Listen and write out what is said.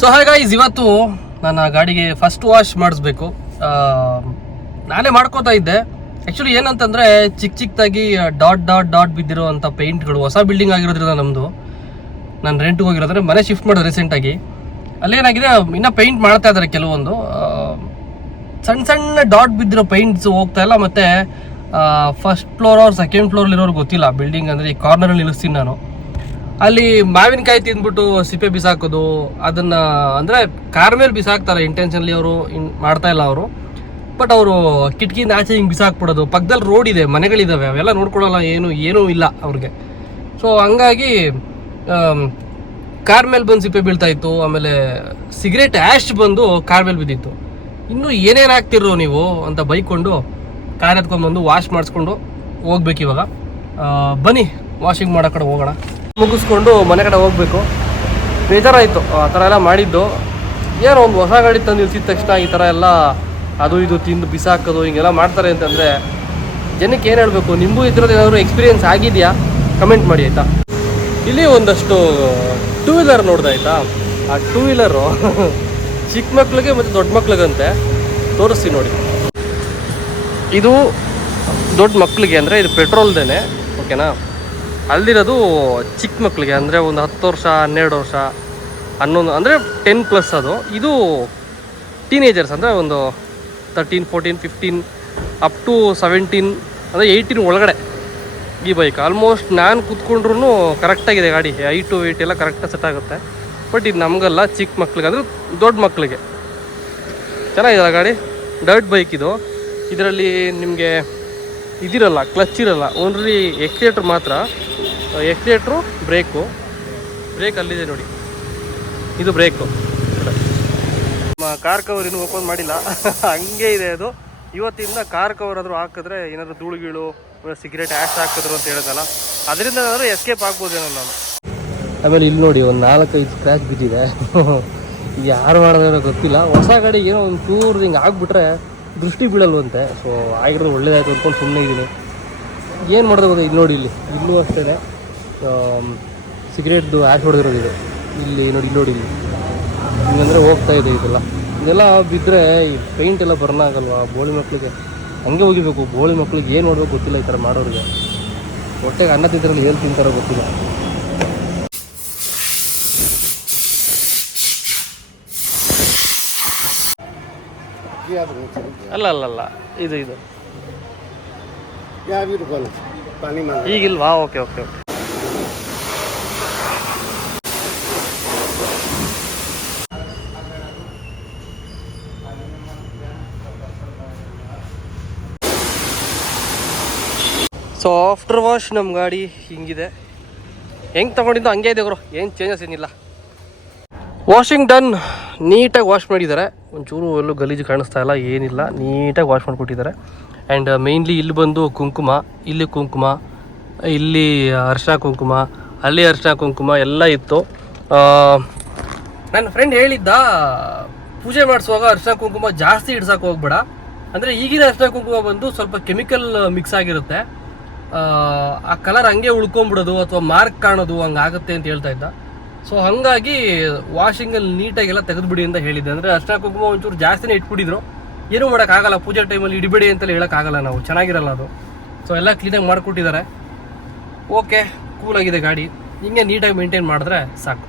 So ಹಾಗಾಗಿ ಇವತ್ತು ನನ್ನ ಗಾಡಿಗೆ ಫಸ್ಟ್ ವಾಶ್ ಮಾಡಿಸ್ಬೇಕು. ನಾನೇ ಮಾಡ್ಕೋತಾ ಇದ್ದೆ. ಆ್ಯಕ್ಚುಲಿ ಏನಂತಂದರೆ ಚಿಕ್ಕ ಚಿಕ್ಕದಾಗಿ ಡಾಟ್ ಡಾಟ್ ಡಾಟ್ ಬಿದ್ದಿರುವಂಥ ಪೇಂಟ್ಗಳು ಹೊಸ ಬಿಲ್ಡಿಂಗ್ ಆಗಿರೋದ್ರಿಂದ ನಮ್ಮದು ನಾನು ರೆಂಟ್ಗೆ ಹೋಗಿರೋದ್ರೆ ಮನೆ ಶಿಫ್ಟ್ ಮಾಡೋದು ರೀಸೆಂಟಾಗಿ ಅಲ್ಲೇನಾಗಿದೆ ಇನ್ನೂ ಪೇಂಟ್ ಮಾಡ್ತಾ ಇದ್ದಾರೆ ಕೆಲವೊಂದು. ಸಣ್ಣ ಸಣ್ಣ ಡಾಟ್ ಬಿದ್ದಿರೋ ಪೈಂಟ್ಸ್ ಹೋಗ್ತಾ ಇಲ್ಲ. ಮತ್ತು ಫಸ್ಟ್ ಫ್ಲೋರ್ ಅವ್ರು ಸೆಕೆಂಡ್ ಫ್ಲೋರ್ಲಿರೋರು ಗೊತ್ತಿಲ್ಲ. ಬಿಲ್ಡಿಂಗ್ ಅಂದರೆ ಈ ಕಾರ್ನರಲ್ಲಿ ನಿಲ್ಲಿಸ್ತೀನಿ ನಾನು. ಅಲ್ಲಿ ಮಾವಿನಕಾಯಿ ತಿಂದ್ಬಿಟ್ಟು ಸಿಪ್ಪೆ ಬಿಸಾಕೋದು, ಅದನ್ನ ಅಂದ್ರೆ ಕಾರ್ ಮೇಲೆ ಬಿಸಾಕ್ತಾರೆ ಇಂಟೆನ್ಷನ್ಲಿ ಅವರು ಮಾಡ್ತಾ ಇಲ್ಲ ಅವರು. ಬಟ್ ಅವರು ಕಿಟಕಿಯಿಂದ ಆಚೆ ಹಿಂಗೆ ಬಿಸಾಕ್ಬಿಡೋದು. ಪಕ್ಕದಲ್ಲಿ ರೋಡ್ ಇದೆ ಮನೆಗಳಿದ್ದಾವೆ ಅವೆಲ್ಲ ನೋಡ್ಕೊಳ್ಳಲ್ಲ, ಏನು, ಏನೂ ಇಲ್ಲ ಅವ್ರಿಗೆ. ಸೊ ಹಂಗಾಗಿ ಕಾರ್ ಮೇಲೆ ಬಂದು ಸಿಪ್ಪೆ ಬೀಳ್ತಾ ಇತ್ತು, ಆಮೇಲೆ ಸಿಗರೇಟ್ ಆ್ಯಶ್ ಬಂದು ಕಾರ್ ಮೇಲೆ ಬಿದ್ದಿತ್ತು. ಇನ್ನೂ ಏನೇನು ಆಗ್ತಿರೋ ನೀವು ಅಂತ ಬೈಕೊಂಡು ಕಾರ್ ಎತ್ಕೊಂಡ್ಬಂದು ವಾಶ್ ಮಾಡಿಸ್ಕೊಂಡು ಹೋಗ್ಬೇಕು ಇವಾಗ. ಬನ್ನಿ ವಾಷಿಂಗ್ ಮಾಡೋ ಕಡೆ ಹೋಗೋಣ. ಮುಗಿಸ್ಕೊಂಡು ಮನೆ ಕಡೆ ಹೋಗಬೇಕು. ಬೇಜಾರಾಯಿತು. ಆ ಥರ ಎಲ್ಲ ಮಾಡಿದ್ದು. ಏನೋ ಒಂದು ಹೊಸ ಗಾಡಿ ತಂದು ನಿಲ್ಸಿದ ತಕ್ಷಣ ಈ ಥರ ಎಲ್ಲ ಅದು ಇದು ತಿಂದು ಬಿಸಾಕೋದು, ಹಿಂಗೆಲ್ಲ ಮಾಡ್ತಾರೆ ಅಂತಂದರೆ ಜನಕ್ಕೆ ಏನು ಹೇಳಬೇಕು? ನಿಮಗೂ ಇದ್ರದ್ದು ಏನಾದರೂ ಎಕ್ಸ್ಪೀರಿಯೆನ್ಸ್ ಆಗಿದೆಯಾ? ಕಮೆಂಟ್ ಮಾಡಿ ಆಯಿತಾ? ಇಲ್ಲಿ ಒಂದಷ್ಟು ಟೂ ವೀಲರ್ ನೋಡ್ದೆ ಆಯಿತಾ? ಆ ಟೂ ವೀಲರು ಚಿಕ್ಕ ಮಕ್ಳಿಗೆ ಮತ್ತು ದೊಡ್ಡ ಮಕ್ಳಿಗಂತೆ ತೋರಿಸ್ತೀನಿ ನೋಡಿ. ಇದು ದೊಡ್ಡ ಮಕ್ಕಳಿಗೆ ಅಂದರೆ ಇದು ಪೆಟ್ರೋಲ್ದೇನೆ ಓಕೆನಾ ಅಲ್ಲಿರೋದು ಚಿಕ್ಕ ಮಕ್ಕಳಿಗೆ, ಅಂದರೆ ಒಂದು ಹತ್ತು ವರ್ಷ, ಹನ್ನೆರಡು ವರ್ಷ, ಹನ್ನೊಂದು, ಅಂದರೆ ಟೆನ್ ಪ್ಲಸ್ ಅದು. ಇದು ಟೀನೇಜರ್ಸ್ ಅಂದರೆ ಒಂದು thirteen fourteen fifteen up to seventeen ಅಂದರೆ ಏಯ್ಟೀನ್ ಒಳಗಡೆ ಈ ಬೈಕ್ ಆಲ್ಮೋಸ್ಟ್ ನಾನು ಕೂತ್ಕೊಂಡ್ರೂ ಕರೆಕ್ಟಾಗಿದೆ ಗಾಡಿ. ಹೈಟು ವೆಯ್ಟ್ ಎಲ್ಲ ಕರೆಕ್ಟಾಗಿ ಸೆಟ್ ಆಗುತ್ತೆ. ಬಟ್ ಇದು ನಮಗಲ್ಲ, ಚಿಕ್ಕ ಮಕ್ಳಿಗೆ, ಅಂದರೆ ದೊಡ್ಡ ಮಕ್ಕಳಿಗೆ ಚೆನ್ನಾಗಿದೆ ಗಾಡಿ? ಡರ್ಟ್ ಬೈಕ್ ಇದು. ಇದರಲ್ಲಿ ನಿಮಗೆ ಇದಿರಲ್ಲ ಕ್ಲಚ್ ಇರಲ್ಲ. ಓನ್ಲಿ ಎಕ್ಸಿಲೇಟ್ರ್ ಮಾತ್ರ. ಎಕ್ಸಿಲೇಟ್ರು ಬ್ರೇಕು ಬ್ರೇಕ್ ಅಲ್ಲಿದೆ ನೋಡಿ. ಇದು ಬ್ರೇಕು ಕಾರ್ ಕವರ್ ಇನ್ನೂ ಓಪನ್ ಮಾಡಿಲ್ಲ. ಹಂಗೆ ಇದೆ ಅದು. ಇವತ್ತಿಂದ ಕಾರ್ ಕವರ್ ಆದರೂ ಹಾಕಿದ್ರೆ ಏನಾದರೂ ಧೂಳು ಗೀಳು ಸಿಗರೇಟ್ ಆ್ಯಶ್ ಹಾಕಿದ್ರು ಅಂತ ಹೇಳಿದಲ್ಲ ಅದರಿಂದ ಏನಾದರೂ ಎಸ್ಕೇಪ್ ಆಗ್ಬೋದೇನೋ ನಾನು. ಆಮೇಲೆ ಇಲ್ಲಿ ನೋಡಿ ಒಂದು ನಾಲ್ಕೈದು ಸ್ಕ್ರ್ಯಾಚ್ ಬಿದ್ದಿದೆ. ಇದು ಯಾರು ಮಾಡೋದೇನೋ ಗೊತ್ತಿಲ್ಲ. ಹೊಸ ಗಾಡಿ ಏನೋ ಒಂದು ಚೂರು ಹಿಂಗೆ ಆಗ್ಬಿಟ್ರೆ ದೃಷ್ಟಿ ಬೀಳಲ್ವಂತೆ. ಸೊ ಆಗಿರೋದು ಒಳ್ಳೇದಾಯ್ತು ಅಂದ್ಕೊಂಡು ಸುಮ್ಮನೆ ಇದ್ದೀನಿ. ಏನು ಮಾಡೋದು ಗೊತ್ತಾ ಇಲ್ಲಿ ನೋಡಿ ಇಲ್ಲಿ? ಇಲ್ಲೂ ಅಷ್ಟೇ ಸಿಗರೇಟ್ದು ಆ್ಯಶ್ ಹೊಡೆದಿರೋದು ಇದೆ. ಇಲ್ಲಿ ನೋಡಿ ಇಲ್ಲಿ ನೋಡಿ ಇಲ್ಲಿ. ಹಿಂಗಂದರೆ ಹೋಗ್ತಾ ಇದೆ ಇದೆಲ್ಲ. ಇದೆಲ್ಲ ಬಿದ್ದರೆ ಈ ಪೇಂಟ್ ಎಲ್ಲ ಬರ್ನ್ ಆಗಲ್ವಾ ಬೋಳಿ ಮಕ್ಕಳಿಗೆ ಹಂಗೆ ಹೋಗಿಬೇಕು. ಬೋಳಿ ಮಕ್ಕಳಿಗೆ ಏನು ಮಾಡಬೇಕು ಗೊತ್ತಿಲ್ಲ ಈ ಥರ ಮಾಡೋರಿಗೆ. ಹೊಟ್ಟೆಗೆ ಅನ್ನ ತಿಂತಾರಲ್ಲಿ ಏನು ತಿಂತಾರೋ ಗೊತ್ತಿಲ್ಲ. ಅಲ್ಲ ಅಲ್ಲ ಅಲ್ಲ. ಇದು ಇದು. ಈಗಿಲ್ವಾ? Okay okay okay. So after wash ನಮ್ಮ ಗಾಡಿ ಹಿಂಗಿದೆ. ಹೆಂಗೆ ತೊಗೊಂಡಿದ್ದು ಹಂಗೆ ಇದೆ ಗುರು. ಏನು ಚೇಂಜಸ್ ಏನಿಲ್ಲ. ವಾಷಿಂಗ್ ಡನ್ ನೀಟಾಗಿ ವಾಶ್ ಮಾಡಿದ್ದಾರೆ. ಒಂಚೂರು ಎಲ್ಲೂ ಗಲೀಜು ಕಾಣಿಸ್ತಾ ಇಲ್ಲ, ಏನಿಲ್ಲ. ನೀಟಾಗಿ ವಾಶ್ ಮಾಡಿಕೊಟ್ಟಿದ್ದಾರೆ. ಆ್ಯಂಡ್ ಮೇಯ್ನ್ಲಿ ಇಲ್ಲಿ ಬಂದು ಕುಂಕುಮ, ಇಲ್ಲಿ ಕುಂಕುಮ, ಇಲ್ಲಿ ಅರ್ಶಿನ ಕುಂಕುಮ, ಅಲ್ಲಿ ಅರ್ಶಿನ ಕುಂಕುಮ ಎಲ್ಲ ಇತ್ತು. ನನ್ನ ಫ್ರೆಂಡ್ ಹೇಳಿದ್ದ, ಪೂಜೆ ಮಾಡಿಸುವಾಗ ಅರ್ಶಿನ ಕುಂಕುಮ ಜಾಸ್ತಿ ಇಡ್ಸಕ್ಕೆ ಹೋಗ್ಬೇಡ. ಅಂದರೆ ಈಗಿನ ಅರ್ಶಿನ ಕುಂಕುಮ ಬಂದು ಸ್ವಲ್ಪ ಕೆಮಿಕಲ್ ಮಿಕ್ಸ್ ಆಗಿರುತ್ತೆ. ಆ ಕಲರ್ ಹಂಗೆ ಉಳ್ಕೊಂಬಿಡೋದು ಅಥವಾ ಮಾರ್ಕ್ ಕಾಣೋದು ಹಂಗಾಗುತ್ತೆ ಅಂತ ಹೇಳ್ತಾ ಇದ್ದ. ಸೊ ಹಾಗಾಗಿ ವಾಷಿಂಗಲ್ಲಿ ನೀಟಾಗೆಲ್ಲ ತೆಗೆದುಬಿಡಿ ಅಂತ ಹೇಳಿದ್ದೆ. ಅಂದರೆ ಅರ್ಶನ ಕುಂಕುಮ ಒಂಚೂರು ಜಾಸ್ತಿನೇ ಇಟ್ಬಿಟ್ಟಿದ್ರು. ಏನೂ ಮಾಡೋಕ್ಕಾಗಲ್ಲ, ಪೂಜೆ ಟೈಮಲ್ಲಿ ಇಡಬೇಡಿ ಅಂತಲೇ ಹೇಳೋಕ್ಕಾಗಲ್ಲ ನಾವು. ಚೆನ್ನಾಗಿರಲ್ಲ ಅದು. ಸೊ ಎಲ್ಲ ಕ್ಲೀನಾಗಿ ಮಾಡಿಕೊಟ್ಟಿದ್ದಾರೆ. ಓಕೆ ಕೂಲಾಗಿದೆ ಗಾಡಿ. ಹಿಂಗೆ ನೀಟಾಗಿ ಮೇಂಟೈನ್ ಮಾಡಿದ್ರೆ ಸಾಕು.